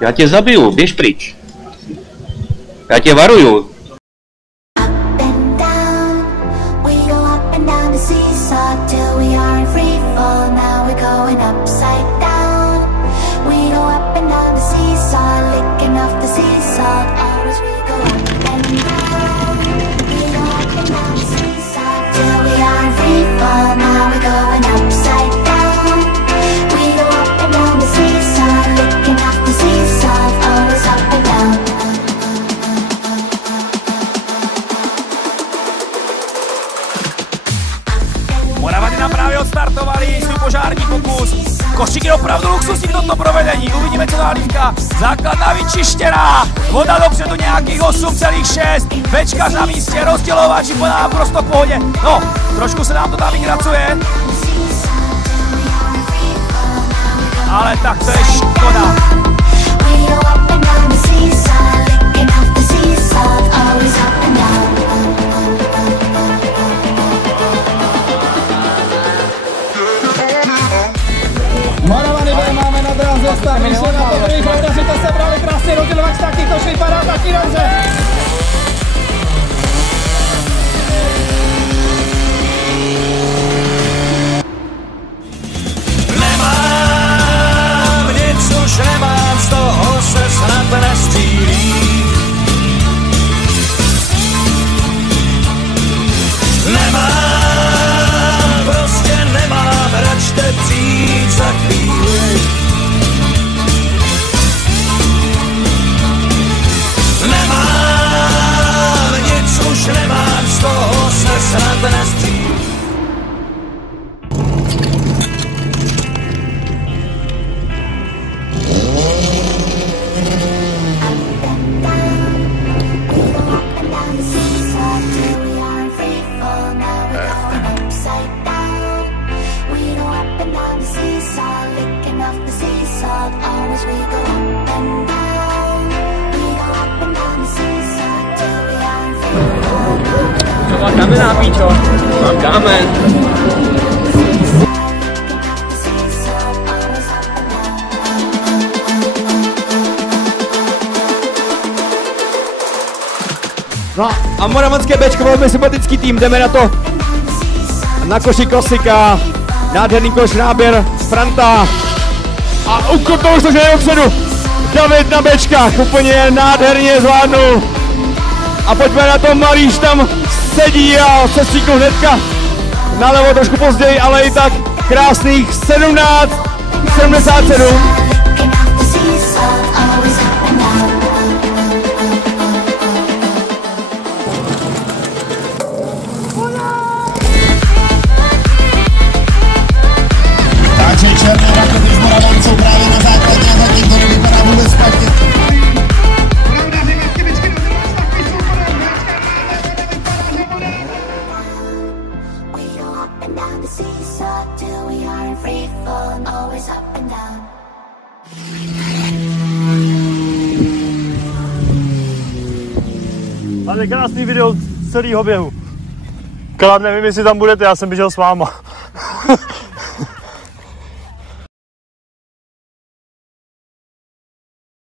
Já tě zabiju, běž pryč. Já tě varuju. Moravany právě odstartovali svůj požární pokus. Košík je opravdu luxusní k tomto provedení. Uvidíme, co nálívka. Základna vyčištěná. Voda dopředu nějakých 8,6. Večkař na místě, rozdělovač i podá prosto v pohodě. No, trošku se nám to tam vykracuje. Ale tak to je škoda. Moravany máme na dráze, stavili se na dobrý boudaři, to se brali krásně, rozdělovač taky, to vypadá taky dobře. Nemám nic, už nemám, z toho se snad nestřílí. Nemám, prostě nemám, račte přijít za chvíli. Nemám nic, už nemám, z toho se snad nestřílí. Mám kamena, píčo. Mám kámen. No a moravanské Bčko, velmi sympatický tým, jdeme na to. Na koši klasika, nádherný koš, náběr, Franta. A to už to, že je dopředu. David na Bčkách, úplně nádherně zvládnul. A pojďme na to, Malíš tam sedí a se stříknou hnedka nalevo trošku později, ale i tak krásných 17,77. Takže černé rakety z Moravan jsou právě na základě a zatím to nevypadá vůbec špatně. Máme krásný video z celého běhu. Klad, nevím, jestli tam budete, já jsem běžel s váma.